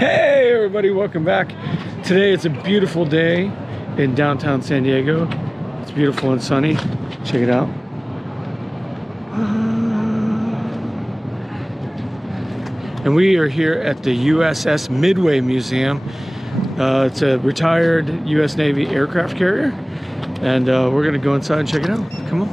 Hey everybody, welcome back. Today it's a beautiful day in downtown San Diego. It's beautiful and sunny. Check it out. And we are here at the USS Midway Museum. It's a retired US Navy aircraft carrier. And we're gonna go inside and check it out. Come on.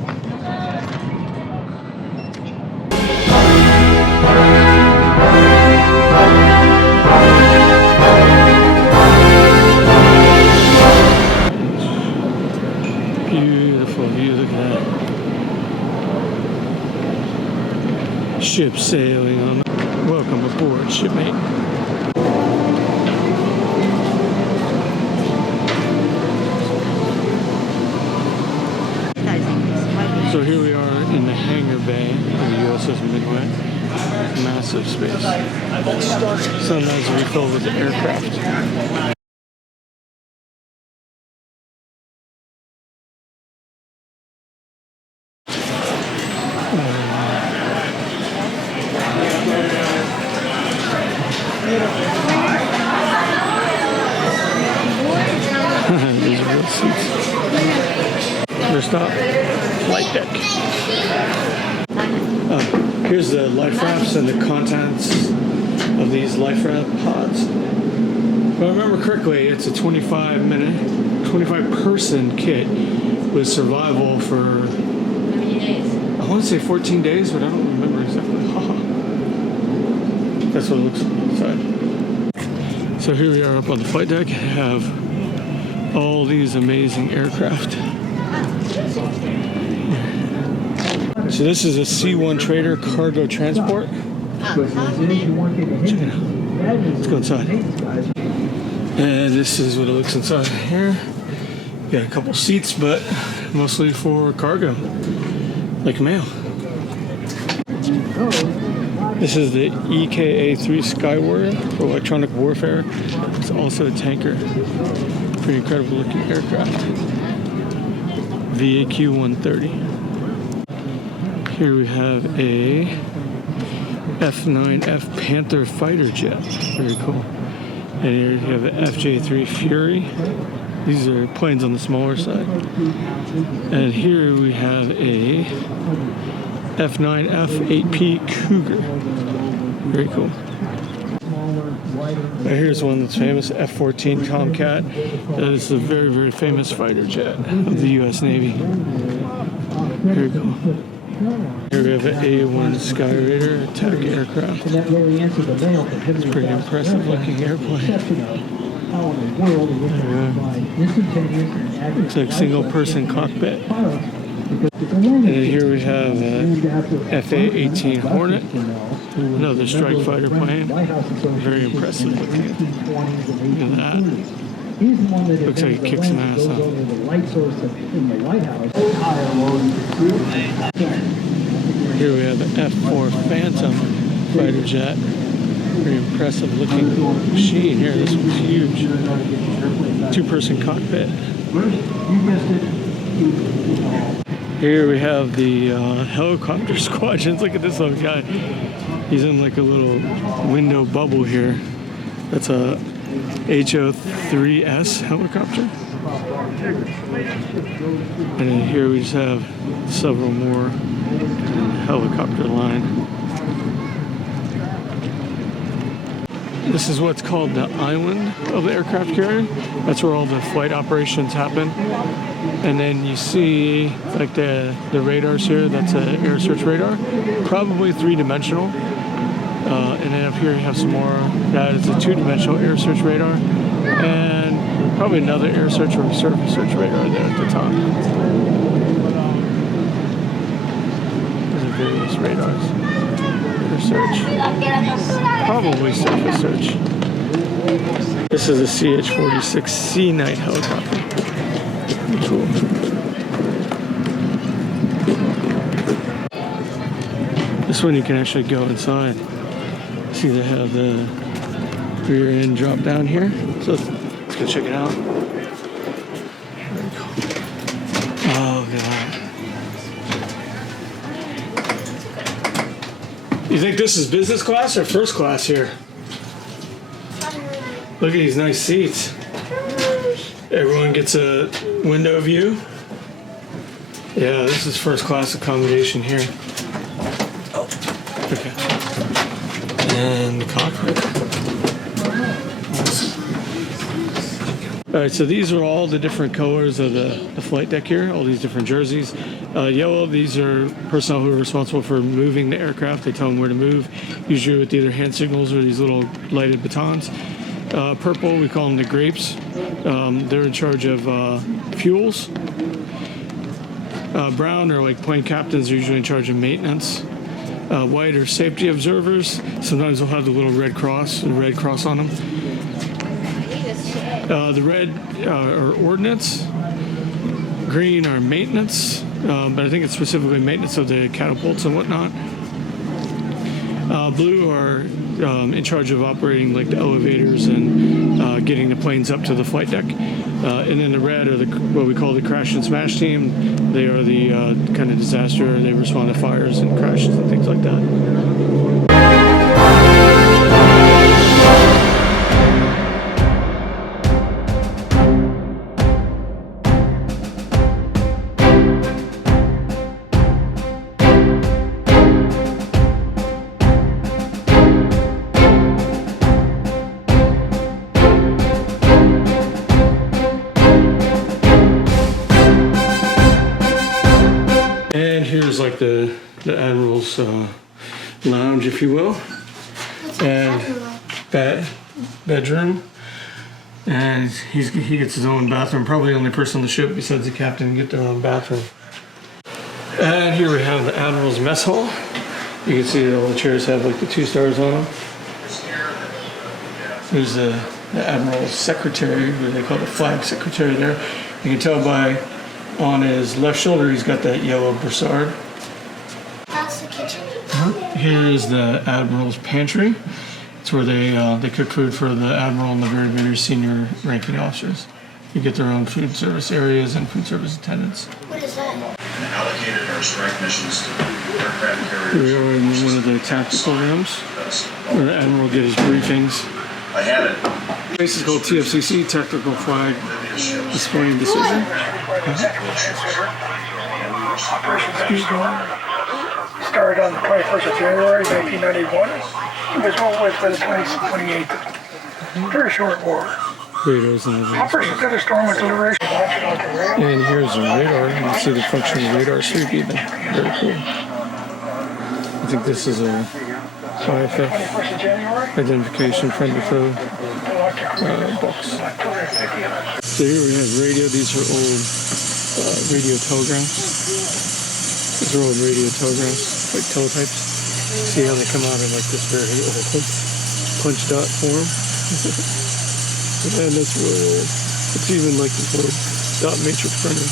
Beautiful view, look at that. Ship sailing on. Welcome aboard, shipmate. So here we are in the hangar bay of the USS Midway. Massive space. Sometimes we filled with the aircraft. These are real seats. First stop, flight deck. Here's the life rafts and the contents of these life raft pods. If I remember correctly, it's a 25 person kit with survival for, I want to say 14 days, but I don't remember exactly. That's what it looks like inside. So here we are up on the flight deck. Have all these amazing aircraft. So this is a C-1 Trader cargo transport. Check it out. Let's go inside. And this is what it looks inside here. Got a couple seats, but mostly for cargo, like mail. This is the EKA-3 Sky Warrior for electronic warfare. It's also a tanker. Pretty incredible looking aircraft. VAQ-130. Here we have a F-9F Panther fighter jet. Very cool. And here you have an FJ-3 Fury. These are planes on the smaller side. And here we have a F-9F 8P Cougar. Very cool. Here's one that's famous, F-14 Tomcat. That is a very, very famous fighter jet of the US Navy. Very cool. Here we have an A-1 Sky Raider attack aircraft. It's a pretty impressive looking airplane. Looks like single person cockpit. And then here we have FA-18 Hornet, another strike fighter plane. Very impressive looking. Look at that. Looks like it kicks some ass up. Here we have an F-4 Phantom fighter jet. Very impressive looking machine here. This one's huge. Two-person cockpit. Here we have the helicopter squadrons. Look at this little guy. He's in like a little window bubble here. That's a HO-3S helicopter. And then here we just have several more helicopter line. This is what's called the island of the aircraft carrier. That's where all the flight operations happen. And then you see like the radars here. That's an air search radar, probably three-dimensional. And then up here you have some more. That is a two-dimensional air search radar, and probably another air search or surface search radar there at the top. Those are various radars. Air search, probably surface search. This is a CH-46C night helicopter. Cool. This one you can actually go inside. See, they have the rear end drop down here. So let's go check it out. Very cool. Oh, look at that. You think this is business class or first class here? Look at these nice seats. Everyone gets a window view. Yeah, this is first class accommodation here. Okay. And the cockpit. Alright, so these are all the different colors of the flight deck here, all these different jerseys. Yellow, these are personnel who are responsible for moving the aircraft. They tell them where to move, usually with either hand signals or these little lighted batons. Purple, we call them the grapes. They're in charge of fuels. Brown are like plane captains, are usually in charge of maintenance. White are safety observers. Sometimes they'll have the little red cross on them. The red are ordnance. Green are maintenance, but I think it's specifically maintenance of the catapults and whatnot. Blue are in charge of operating like the elevators and getting the planes up to the flight deck. And then the red are what we call the crash and smash team. They are the kind of disaster. They respond to fires and crashes and things like that. Here's like the Admiral's lounge, if you will, and bedroom, and he gets his own bathroom. Probably the only person on the ship besides the captain to get their own bathroom. And here we have the Admiral's mess hall. You can see that all the chairs have like the 2 stars on them. There's the Admiral's secretary, what they call the flag secretary there. You can tell by on his left shoulder, he's got that yellow brassard. That's the kitchen. Here is the Admiral's pantry. It's where they cook food for the Admiral and the very, very senior ranking officers. You get their own food service areas and food service attendants. What is that? And allocated our strike missions to aircraft carriers. Here we are in one of the tactical rooms where the Admiral gets his briefings. I have it. This is called TFCC, Tactical Flag Displaying Decision. Started on the 21st of January, 1991. It was over with by the 28th. Very short war. Radars and everything. Operations at a storm with deliberation. And here's a radar. You can see the function of the radar sweep even. Very cool. I think this is a 5F identification friendly foe box. So here we have radio. These are old radio telegrams. These are old radio telegrams, like teletypes. See how they come out in like this very old punch dot form. And that's really old. It's even like this little dot matrix printer.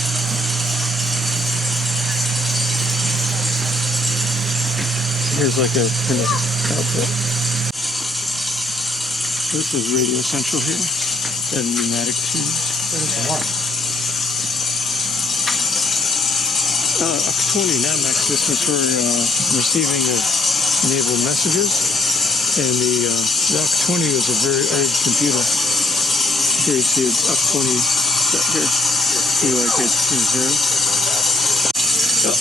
Here's like a printed output. This is Radio Central here, and pneumatic tubes. X-20 NAVMAX, this is for receiving of naval messages, and the X-20 is a very old computer. Here you see it's X-20 set here. See like it's here.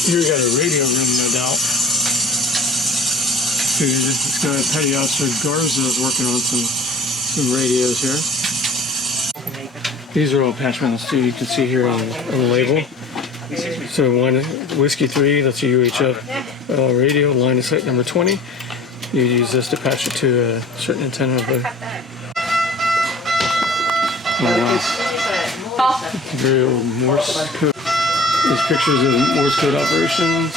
Here we got a radio room, no doubt. It's got Petty Officer Garza is working on some radios here. These are all attachments too. You can see here on the label. So one Whiskey 3, that's a UHF radio, line of sight number 20. You use this to patch it to a certain antenna. Very old Morse code. These pictures of Morse code operations.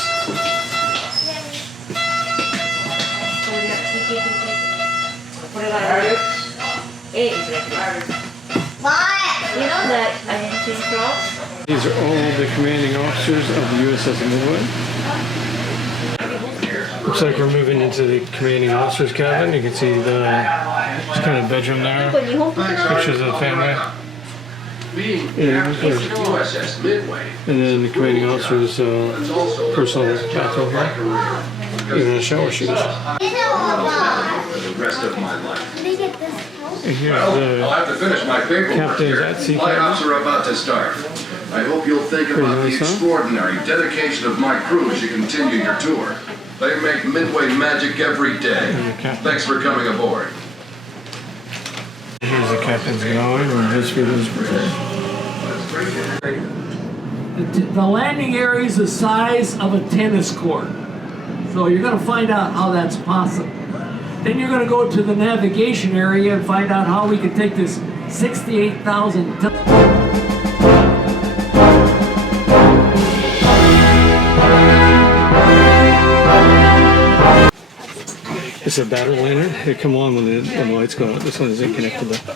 You know that anything from? These are all the commanding officers of the USS Midway. Looks like we're moving into the commanding officer's cabin. You can see the kind of bedroom there. Pictures of the family. USS Midway. And then the commanding officer's personal bathroom here. Even a shower shoes. For the rest of my life. Did they get this? And here's Well, I'll the have to finish my paperwork captain's here. at sea Flight-ups cabin. are about to start. I hope you'll think about the nice, huh? extraordinary dedication of my crew as you continue your tour. They make Midway magic every day. captain. Thanks for coming aboard. Here's the captain's going and this food is prepared. The landing area is the size of a tennis court. So you're going to find out how that's possible. Then you're going to go to the navigation area and find out how we can take this 68,000 ton. It's a battle lantern. They come on when the lights go out. This one isn't connected though.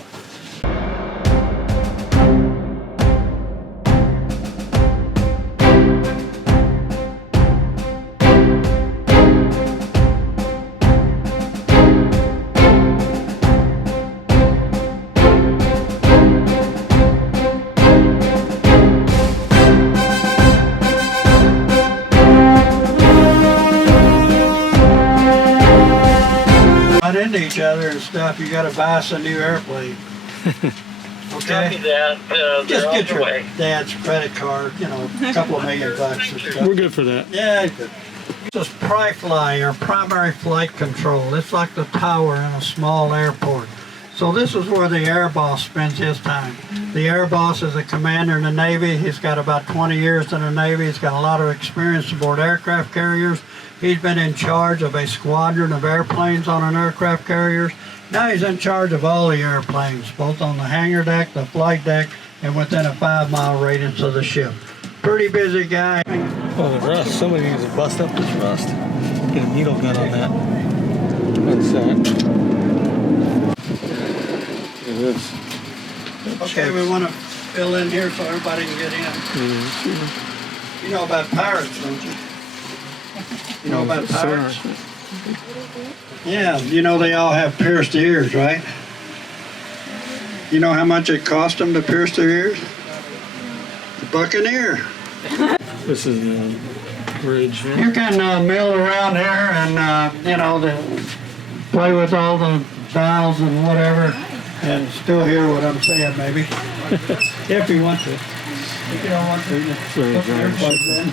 Into each other and stuff, you gotta buy us a new airplane. Okay? Just get your dad's credit card, you know, a couple of $1 million and stuff. We're good for that. Yeah, good. This is PRIFLY, or Primary Flight Control. It's like the tower in a small airport. So this is where the air boss spends his time. The air boss is a commander in the Navy. He's got about 20 years in the Navy. He's got a lot of experience aboard aircraft carriers. He's been in charge of a squadron of airplanes on an aircraft carrier. Now he's in charge of all the airplanes, both on the hangar deck, the flight deck, and within a 5-mile radius of the ship. Pretty busy guy. Oh, the rust. Somebody needs to bust up this rust. Get a needle gun on that. What's that? Look at this. Okay, we want to fill in here so everybody can get in. You know about pirates, don't you? You know about pirates? Yeah, you know they all have pierced ears, right? You know how much it cost them to pierce their ears? The buccaneer. This is the bridge here. You can mill around here and, you know, play with all the dials and whatever and still hear what I'm saying, maybe. If you want to. If you don't want to, just So put your drive earplugs in.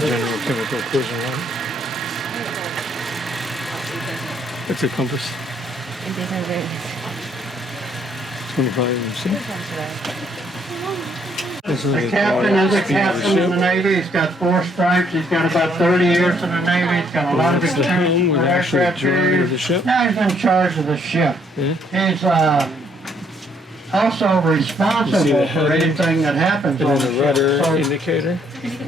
General chemical collision one. It's a compass. 25 The captain is a captain in the Navy. He's got 4 stripes. He's got about 30 years in the Navy. He's got a lot of That's the helm experience where with they actually aircraft drive carriers. the ship. Now he's in charge of the ship. Yeah. He's also responsible You see the for heading? anything that happens And on then the the rudder ship. So indicator.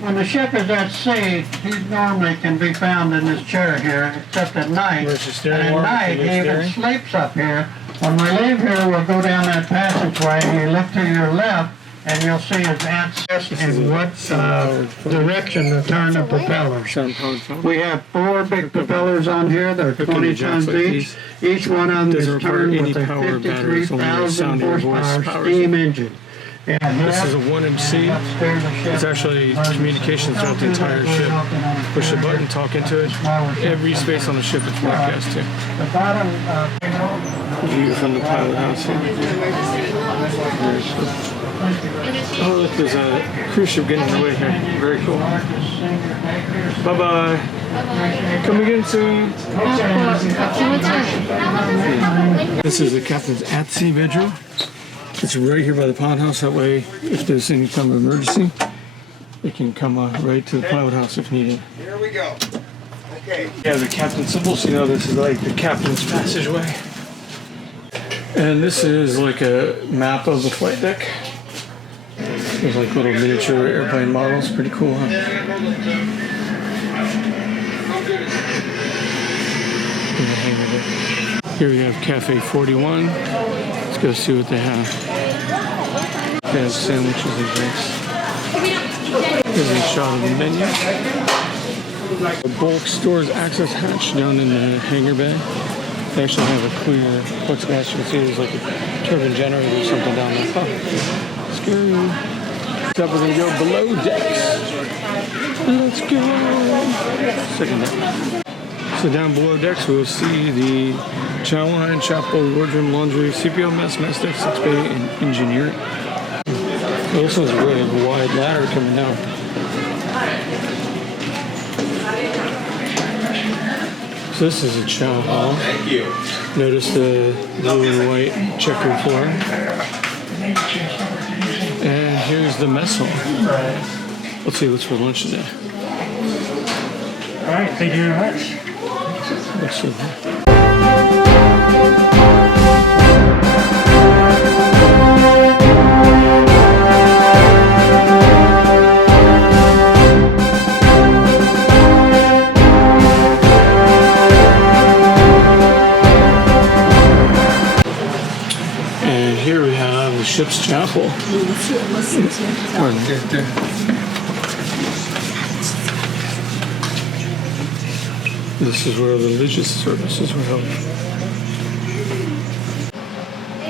when the ship is at sea, he normally can be found in this chair here, except at night. Where's the steering And at arm? night, Can he you even steering? sleeps up here. When we leave here, we'll go down that passageway, and you look to your left, and you'll see his answers is and a what sound-powered phone. direction to turn the propellers. Sound powered phone. We have 4 big propellers on here. They're Hook 'em 20 to jacks tons like each. Each one of them Doesn't is require turned any with a power battery, it's only the 53,000 sound of your voice horsepower powers steam it. engine. And This is a 1MC. It's actually communications throughout the entire ship. Push a button, talk into it. Every space on the ship is broadcast to. The bottom, View from the pilot house here. Oh, look, there's a cruise ship getting away here. Very cool. Bye-bye. Come again soon. This is the captain's at-sea bedroom. It's right here by the pilot house. That way, if there's any kind of emergency, it can come right to the pilot house if needed. here we go. Okay. Yeah, the captain's symbols. You know, this is like the captain's passageway. And this is like a map of the flight deck. There's like little miniature airplane models. Pretty cool, huh? Here we have Cafe 41. Let's go see what they have. They have sandwiches and drinks. Here's a shot of the menu. The bulk stores access hatch down in the hangar bay. They actually have a clear plexiglass. You can see there's like a turbine generator or something down there. Oh, scary. Next up, we're going to go below decks. Let's go. Second deck. So down below decks, we'll see the chow line, chapel, wardroom, laundry, CPO, mess deck, 6 bay, and engineering. This one's a really wide ladder coming down. So this is a chow hall. Thank you. Notice the blue and white checkered floor. And here's the mess hall. Let's see what's for lunch today. All right, thank you very much. Looks so good. And here we have the ship's chapel. Pardon me. This is where religious services were held.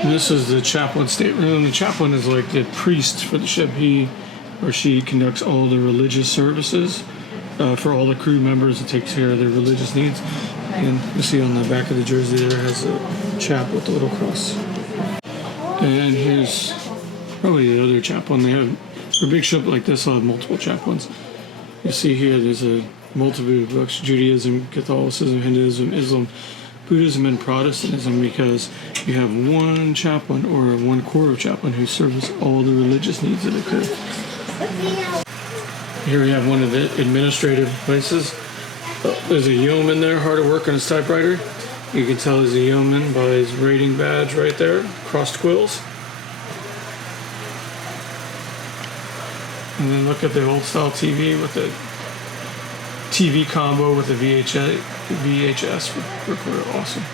And this is the chaplain stateroom. The chaplain is like the priest for the ship. He or she conducts all the religious services for all the crew members. It takes care of their religious needs. And you see on the back of the jersey there has a chap with a little cross. And here's probably the other chaplain. They have, for a big ship like this, they'll have multiple chaplains. You see here there's a multitude of books: Judaism, Catholicism, Hinduism, Islam, Buddhism, and Protestantism, because you have one chaplain or one corps of chaplain who serves all the religious needs of the crew. Here we have one of the administrative places. There's a yeoman there, hard at work on his typewriter. You can tell he's a yeoman by his rating badge right there, crossed quills. And then look at the old style TV with the TV combo with the VHS recorder. Awesome.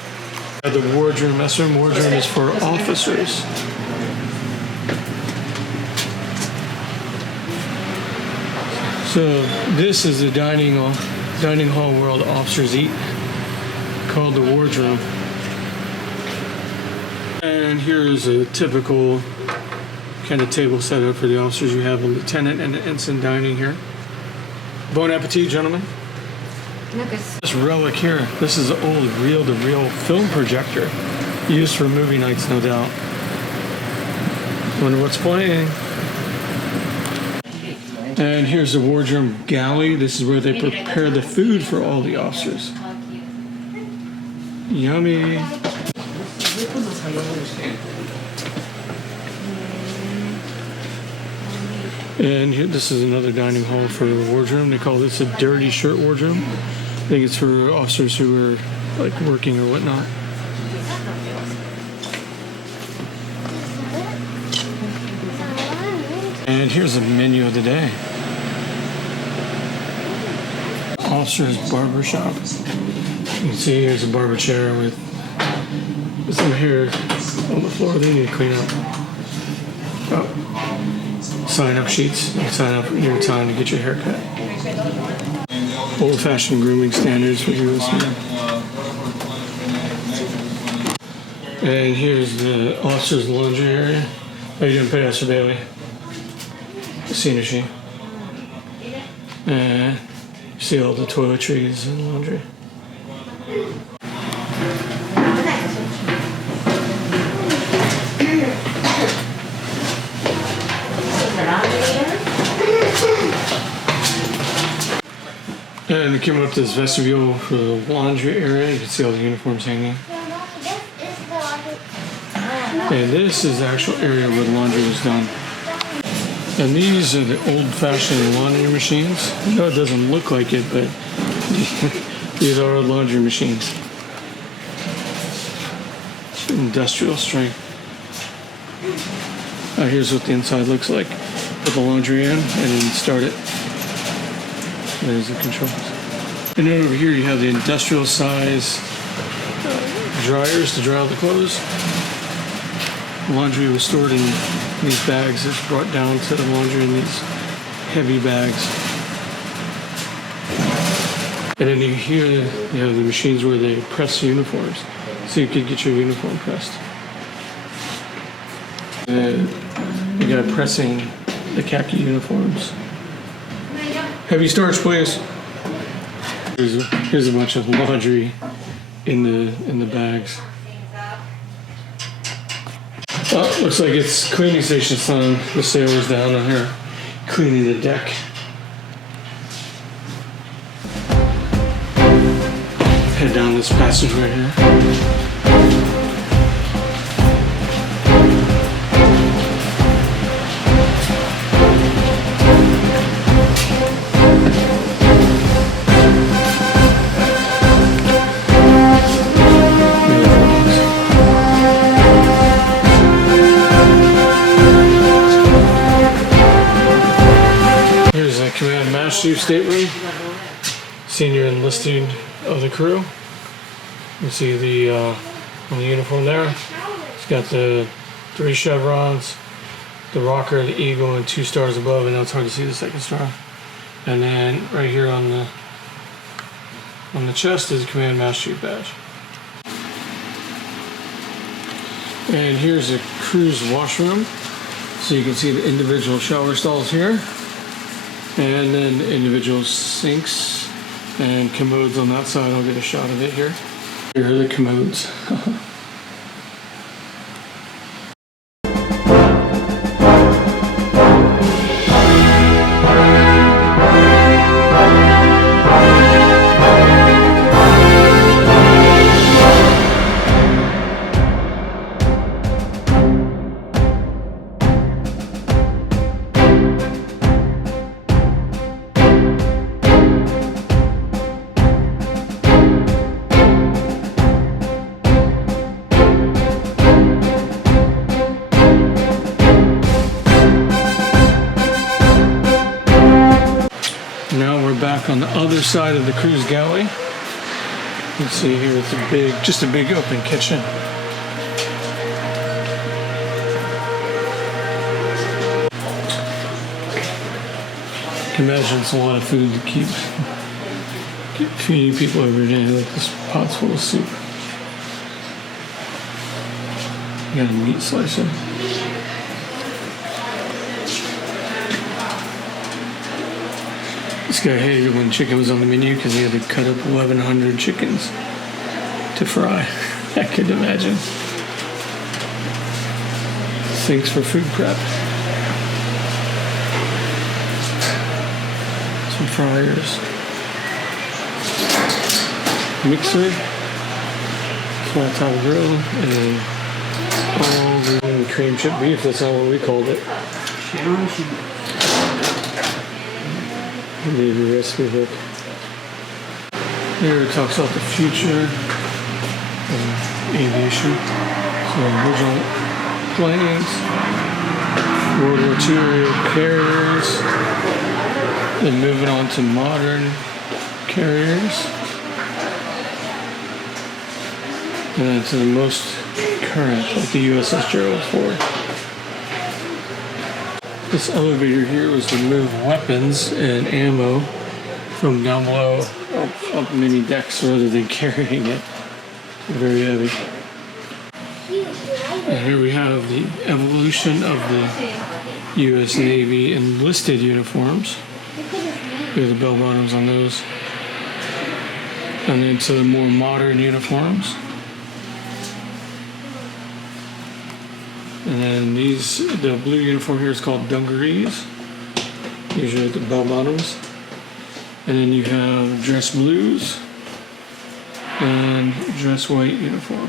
The wardroom, mess room. Wardroom is for officers. So this is the dining hall where all the officers eat, called the wardroom. And here's a typical kind of table setup for the officers. You have a lieutenant and an ensign dining here. Bon appetit, gentlemen. This relic here, this is an old reel-to-reel film projector used for movie nights, no doubt. Wonder what's playing. And here's the wardroom galley. This is where they prepare the food for all the officers. Yummy. And here, this is another dining hall for the wardroom. They call this a dirty shirt wardroom. I think it's for officers who are like working or whatnot. And here's a menu of the day. Officer's barber shop. You can see here's a barber chair with some hair on the floor they need to clean up. Oh. Sign up sheets. You can sign up in your time to get your hair cut. Old-fashioned grooming standards for US men. And here's the officer's laundry area. How you doing, Pastor Bailey? Senior sheet. And you see all the toiletries and laundry. And we came up to this vestibule for the laundry area. You can see all the uniforms hanging. And this is the actual area where the laundry was done. And these are the old-fashioned laundry machines. I know it doesn't look like it, but these are laundry machines. Industrial strength. Here's what the inside looks like. Put the laundry in and then start it. There's the controls. And then over here you have the industrial size dryers to dry all the clothes. Laundry was stored in these bags. It's brought down to the laundry in these heavy bags. And then here you have the machines where they press uniforms, so you could get your uniform pressed. And you got pressing the khaki uniforms. Heavy starch, please. Here's a bunch of laundry in the bags. Oh, looks like it's cleaning station time. The sailor's down on here cleaning the deck. Head down this passage right here. Here's a command master stateroom. Senior enlisted of the crew. You see the on the uniform there. It's got the 3 chevrons, the rocker, the eagle, and 2 stars above, and now it's hard to see the 2nd star. And then right here on the chest is a command master badge. And here's a crew's washroom. So you can see the individual shower stalls here, and then individual sinks and commodes on that side. I'll get a shot of it here. Here are the commodes. Now we're back on the other side of the cruise galley. You can see here it's just a big open kitchen. You can imagine it's a lot of food to keep feeding people every day. Like this pot's full of soup. You got a meat slicer. This guy hated it when chicken was on the menu because he had to cut up 1,100 chickens to fry. I could imagine. Thanks for food prep. Some fryers. Mixer. Flat top grill. And all the cream chip beef. That's not what we called it. Navy recipe book. Here it talks about the future of aviation. So original planes, World War II era carriers, then moving on to modern carriers, and then to the most current, like the USS Gerald Ford. This elevator here was to move weapons and ammo from down below up many decks rather than carrying it. Very heavy. And here we have the evolution of the U.S. Navy enlisted uniforms. We have the bell bottoms on those. And then to the more modern uniforms. And then the blue uniform here is called dungarees, usually at the bell bottoms. And then you have dress blues and dress white uniform.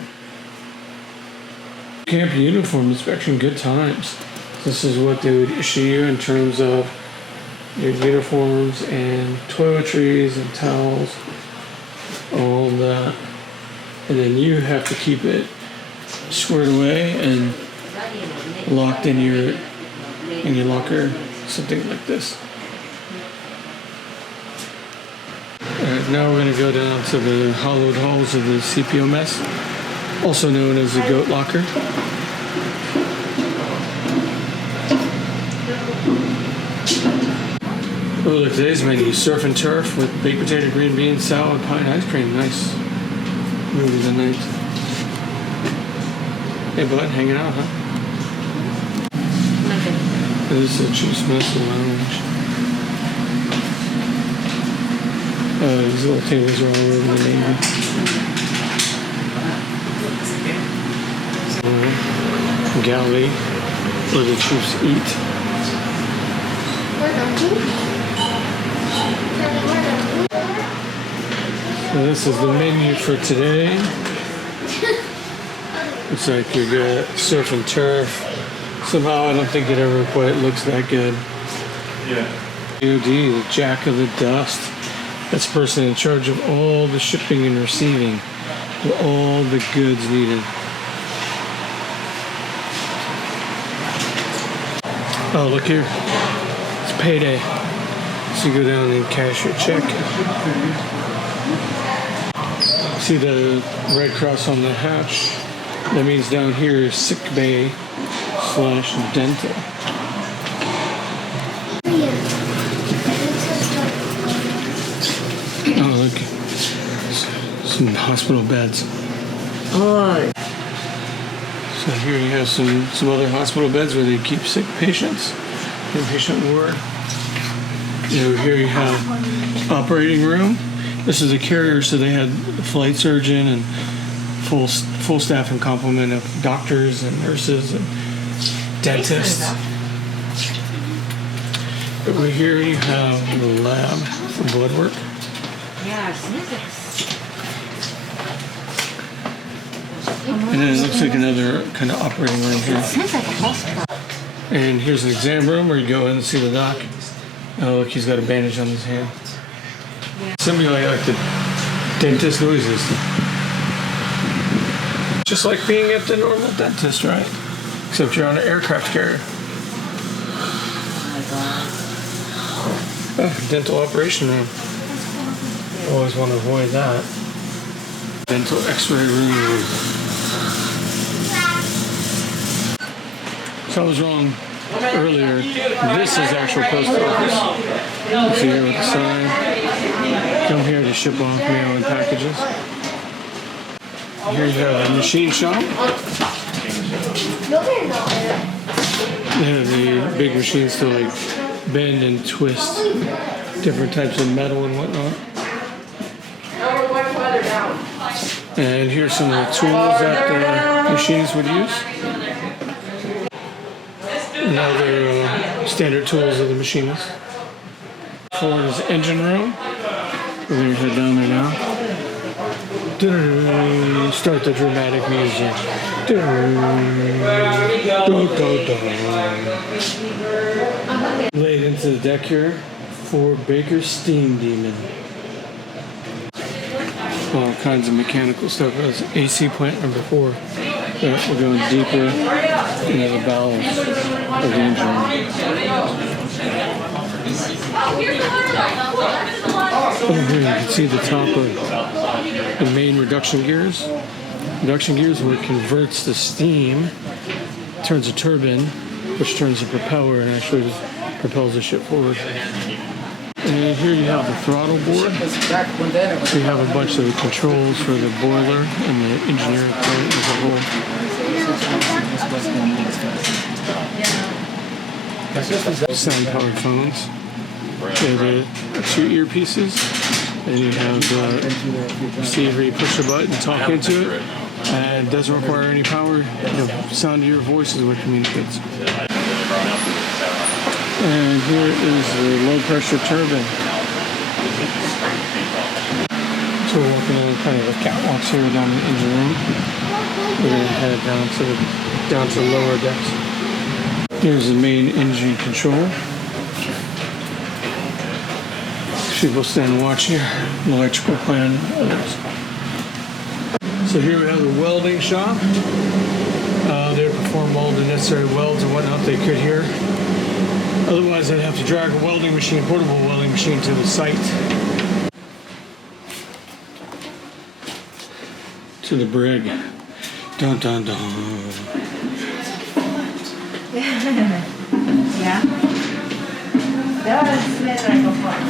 Camp uniform inspection, good times. This is what they would issue you in terms of your uniforms and toiletries and towels, all of that. And then you have to keep it squared away and locked in your locker, something like this. Alright, now we're going to go down to the hollowed halls of the CPO mess, also known as the goat locker. Oh, look, today's menu: surf and turf with baked potato, green beans, salad, pie, and ice cream. Nice. Movie of the night. Hey, bud, hanging out, huh? This is a juice mess lounge. These little tables are all over the Navy. Galley, where the troops eat. So this is the menu for today. Looks like you're good at surf and turf. Somehow I don't think it ever quite looks that good. Yeah. DOD, the Jack of the Dust. That's the person in charge of all the shipping and receiving of all the goods needed. Oh, look here. It's payday. So you go down and cash your check. See the red cross on the hatch? That means down here is sick bay / dental. Oh, look. Some hospital beds. Alright. So here you have some other hospital beds where they keep sick patients. Inpatient ward. Here you have operating room. This is a carrier, so they had a flight surgeon and full staff and complement of doctors and nurses and dentists. Over here you have the lab for blood work. And then it looks like another kind of operating room here. And here's an exam room where you go in and see the doc. Oh, look, he's got a bandage on his hand. Simulate like the dentist noises. Just like being at the normal dentist, right? Except you're on an aircraft carrier. Oh, dental operation room. Always want to avoid that. Dental x-ray room. So I was wrong earlier. This is actual post office. See here with the sign. Come here to ship off mail and packages. Here you have a machine shop. They have the big machines to like bend and twist different types of metal and whatnot. And here's some of the tools that the machinists would use. And other standard tools of the machinist. Forward is engine room. We're going to head down there now. Start the dramatic music. Laid into the deck here for Baker's Steam Demon. All kinds of mechanical stuff. That's AC plant number 4. We're going deeper into the bowels of the engine. Over here you can see the top of the main reduction gears. Reduction gears where it converts the steam, turns a turbine, which turns the propeller and actually propels the ship forward. And here you have the throttle board. So you have a bunch of controls for the boiler and the engineering plant as a whole. Sound powered phones. You have the 2 earpieces, and you have the receiver. You push the button, talk into it, and it doesn't require any power. The sound of your voice is what communicates. And here is the low pressure turbine. So we're walking on kind of the catwalks here down in the engine room. We're going to head down to the lower decks. Here's the main engine control. People stand and watch here. The electrical plan. So here we have the welding shop. They perform all the necessary welds and whatnot they could here. Otherwise, I'd have to drag a welding machine, portable welding machine, to the site. To the brig. Dun dun dun. Yeah. That was smell like a fun.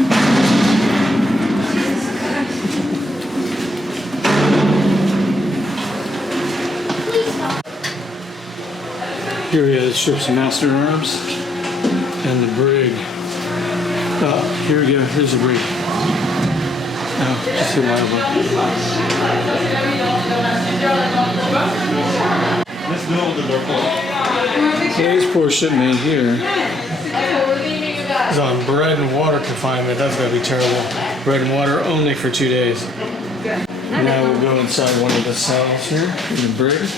Here we have the ship's master arms and the brig. Here we go. Here's the brig. Oh, just in my Today's poor shipment here is on bread and water confinement. That's gotta be terrible. Bread and water only for 2 days. Now we'll go inside one of the cells here in the brig.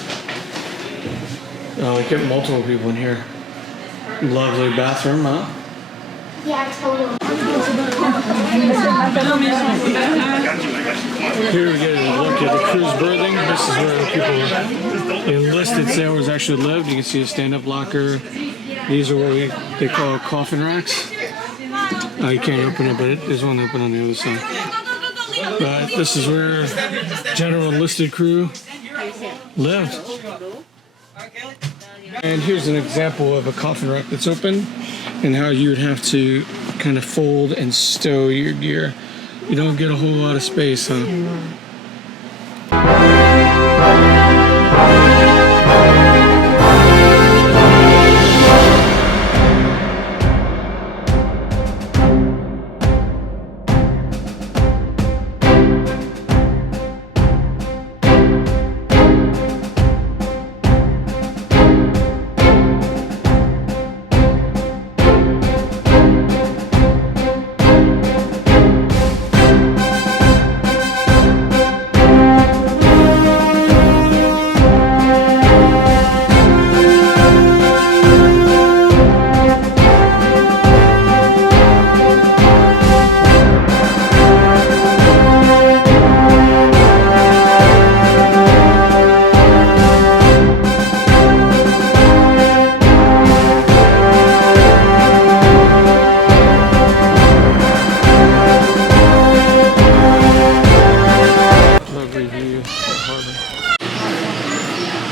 Oh, we get multiple people in here. Lovely bathroom, huh? Yeah, totally. Here we get a look at the cruise berthing. This is where the people, enlisted sailors actually lived. You can see a stand-up locker. These are what they call coffin racks. You can't open it, but there's one open on the other side. But this is where general enlisted crew lived. And here's an example of a coffin rack that's open and how you would have to kind of fold and stow your gear. You don't get a whole lot of space, huh?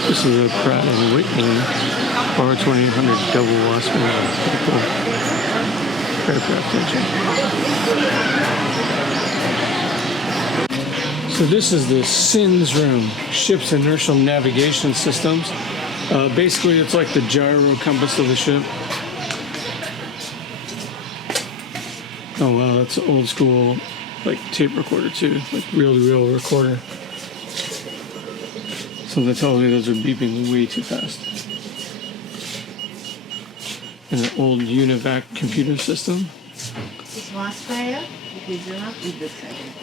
This is a Pratt & Whitney R2800 double wasp aircraft engine. So this is the SINS room, Ship's Inertial Navigation Systems. Basically, it's like the gyro compass of the ship. Oh wow, that's an old school, like tape recorder too, like reel-to-reel recorder. Something tells me those are beeping way too fast. And an old UNIVAC computer system.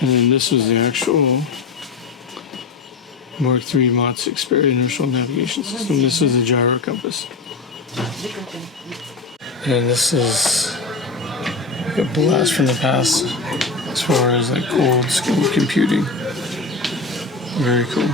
And then this was the actual Mark III Mod 6 Sperry inertial navigation system. This is a gyro compass. And this is like a blast from the past as far as like old school computing. Very cool.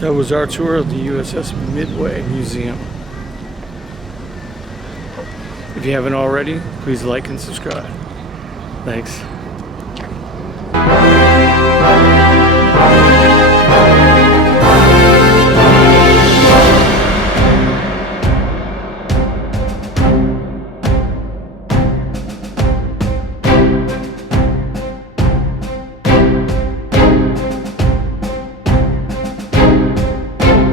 That was our tour of the USS Midway Museum. If you haven't already, please like and subscribe. Thanks.